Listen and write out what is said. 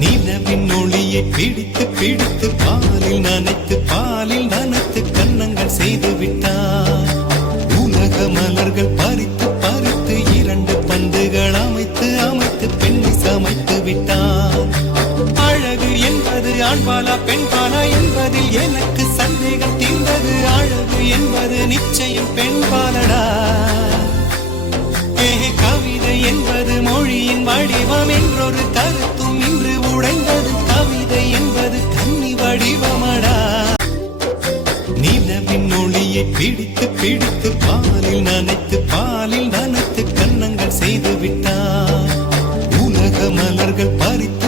நிலவின் ஒளியை பிடித்து பிடித்து பாலில் நனைத்து கன்னங்கள் செய்து விட்டார். உலக மலர்கள் பறித்து பறித்து 2 பந்துகள் அமைத்து பெண்ணை சமைத்து விட்டார். அழகு என்பது ஆண்பாலா பெண்பாலா என்பதில் எனக்கு சந்தேகம் தீர்ந்தது. அழகு என்பது நிச்சயம் பெண்பாலடா. கவிதை என்பது மொழியின் வடிவம் என்றொரு கருத்தும் இன்று உடைந்தது. கவிதை என்பது கன்னி வடிவமடா. நிலவின் ஒளியை பிடித்து பிடித்து பாலில் நனைத்து கன்னங்கள் செய்து விட்டார். உலக மலர்கள் பறித்து